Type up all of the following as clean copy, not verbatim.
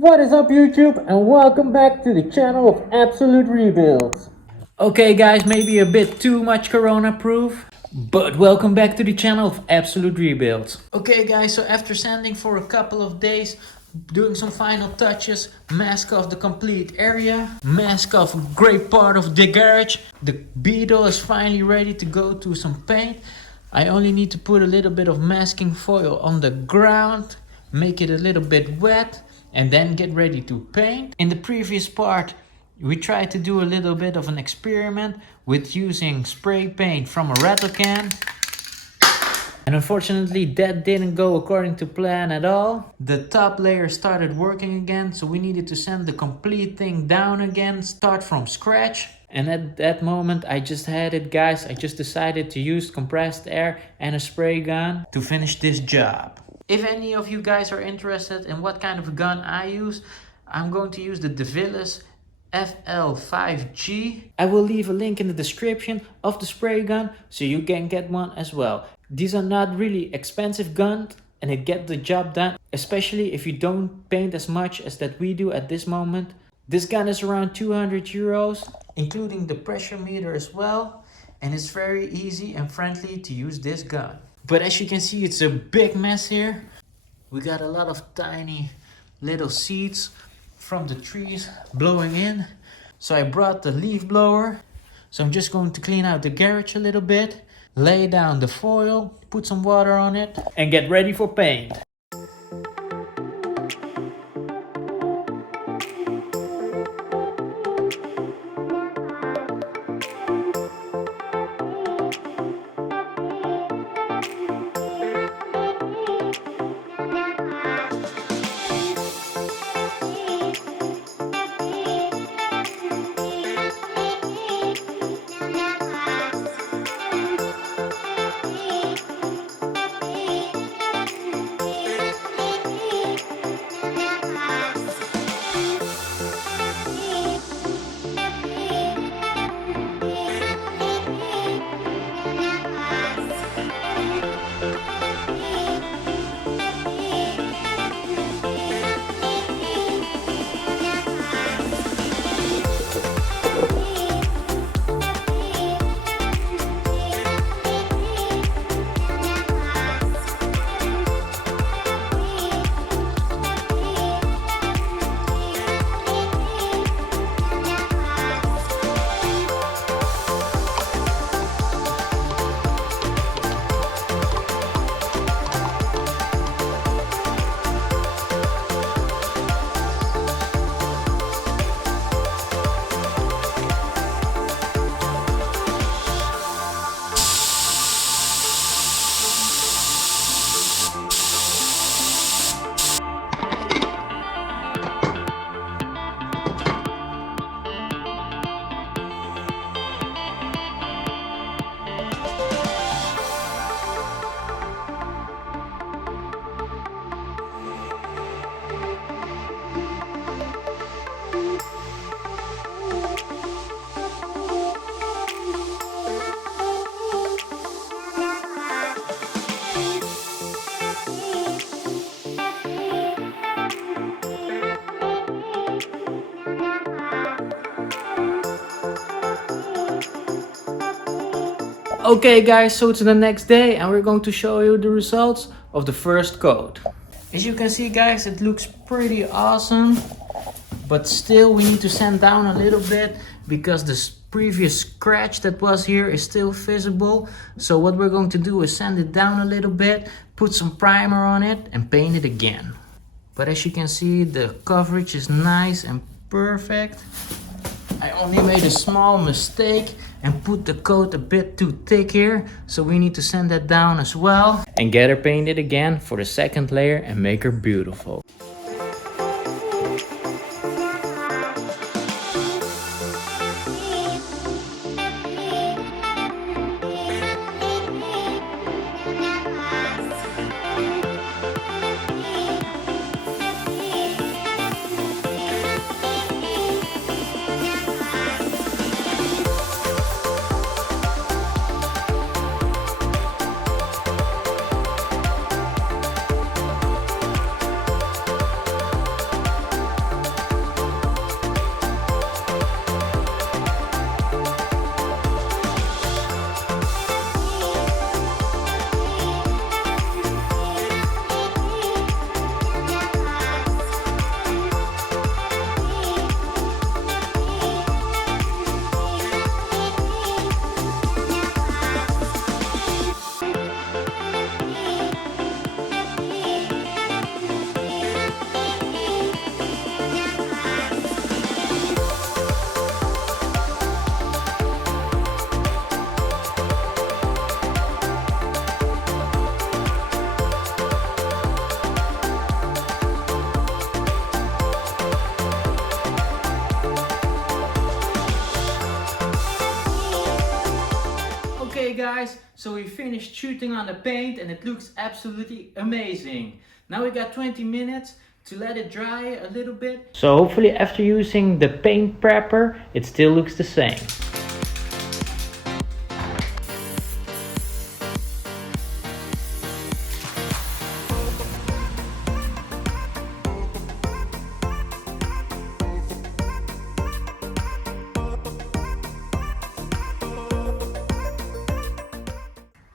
What is up YouTube, and welcome back to the channel of Absolute Rebuilds. Okay guys, maybe a bit too much corona proof, but welcome back to the channel of Absolute Rebuilds. Okay guys, so after sanding for a couple of days, doing some final touches, mask off the complete area, mask off a great part of the garage, the Beetle is finally ready to go to some paint. I only need to put a little bit of masking foil on the ground, make it a little bit wet, and then get ready to paint. In the previous part, we tried to do a little bit of an experiment with using spray paint from a Rattle can. And unfortunately that didn't go according to plan at all. The top layer started working again, so we needed to sand the complete thing down again, start from scratch. And at that moment I just had it guys, I just decided to use compressed air and a spray gun to finish this job. If any of you guys are interested in what kind of a gun I use, I'm going to use the Devilbess FL5G. I will leave a link in the description of the spray gun so you can get one as well. These are not really expensive guns and it gets the job done, especially if you don't paint as much as that we do at this moment. This gun is around 200 euros, including the pressure meter as well, and it's very easy and friendly to use this gun. But as you can see, it's a big mess here. We got a lot of tiny little seeds from the trees blowing in. So I brought the leaf blower. So I'm just going to clean out the garage a little bit, lay down the foil, put some water on it, and get ready for paint. Okay guys, so it's the next day and we're going to show you the results of the first coat. As you can see guys, it looks pretty awesome, but still we need to sand down a little bit because the previous scratch that was here is still visible. So what we're going to do is sand it down a little bit, put some primer on it and paint it again. But as you can see, the coverage is nice and perfect. I only made a small mistake and put the coat a bit too thick here, so we need to sand that down as well and get her painted again for the second layer and make her beautiful. guys, so we finished shooting on the paint and it looks absolutely amazing. Now we got 20 minutes to let it dry a little bit. So hopefully after using the paint prepper, it still looks the same.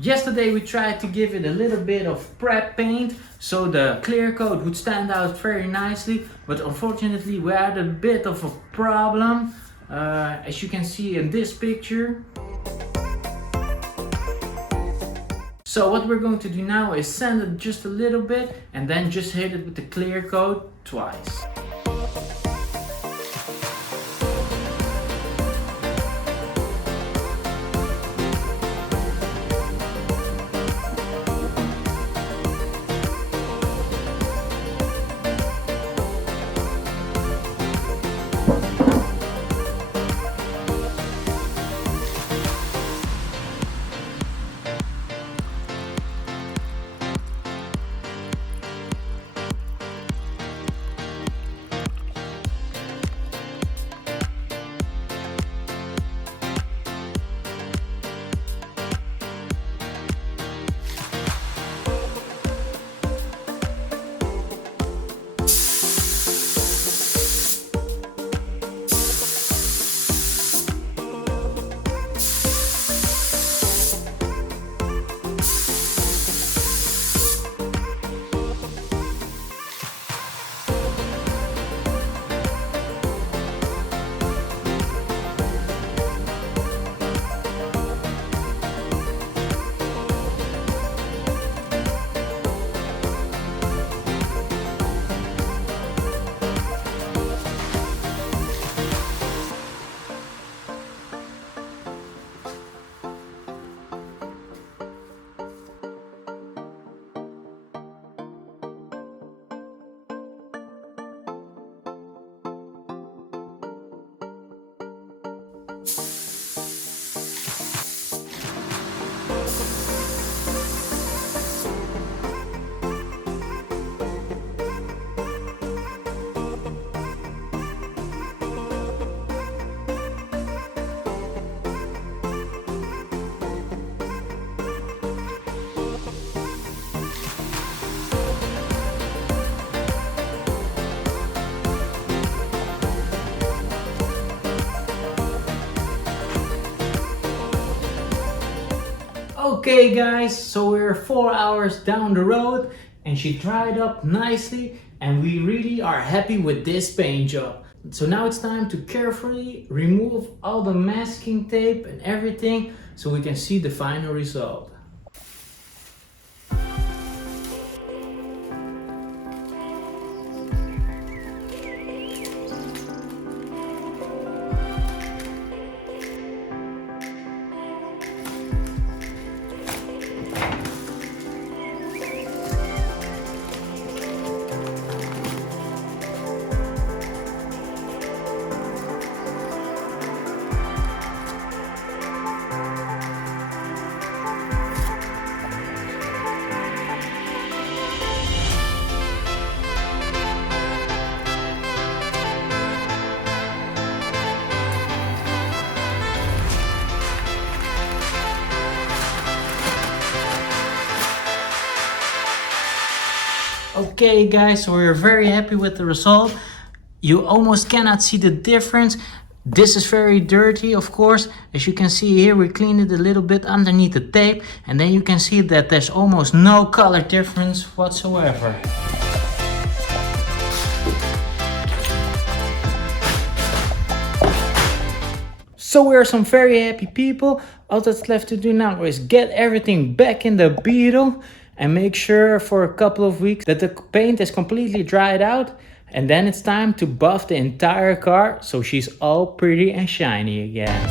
Yesterday we tried to give it a little bit of prep paint so the clear coat would stand out very nicely, but unfortunately we had a bit of a problem, as you can see in this picture. So what we're going to do now is sand it just a little bit and then just hit it with the clear coat twice. Okay guys, so we're 4 hours down the road and she dried up nicely and we really are happy with this paint job. So now it's time to carefully remove all the masking tape and everything so we can see the final result. Okay guys, so we're very happy with the result. You almost cannot see the difference. This is very dirty, of course. As you can see here, we cleaned it a little bit underneath the tape, and then you can see that there's almost no color difference whatsoever. So we are some very happy people. All that's left to do now is get everything back in the Beetle and make sure for a couple of weeks that the paint is completely dried out. And then it's time to buff the entire car so she's all pretty and shiny again.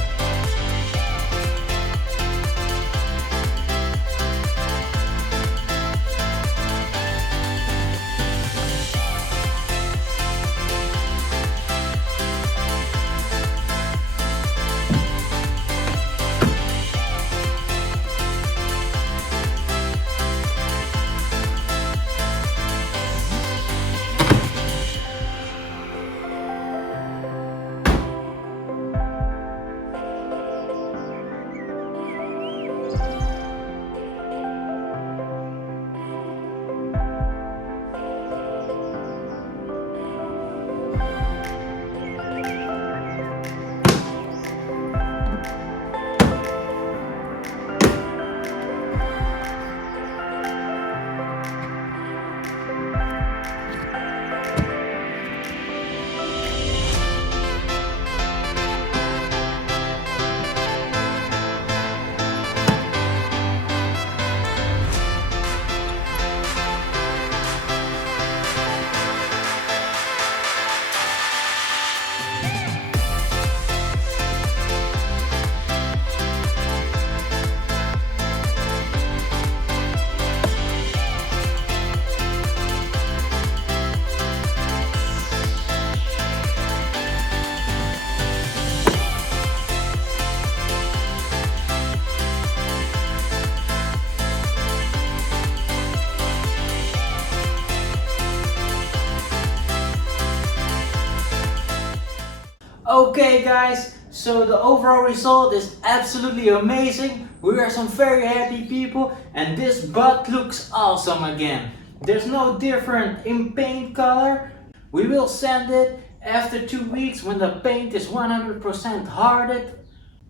Okay guys, so the overall result is absolutely amazing. We are some very happy people and this butt looks awesome again. There's no different in paint color. We will sand it after 2 weeks when the paint is 100% hardened.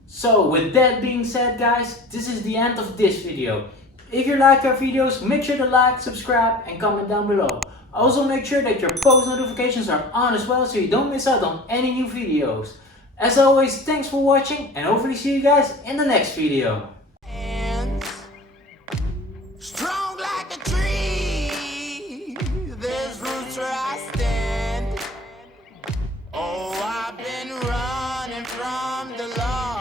So with that being said guys, this is the end of this video. If you like our videos, make sure to like, subscribe and comment down below. Also make sure that your post notifications are on as well so you don't miss out on any new videos. As always, thanks for watching and hopefully see you guys in the next video. Strong like a tree, there's roots where I stand. Oh, I've been running from the law.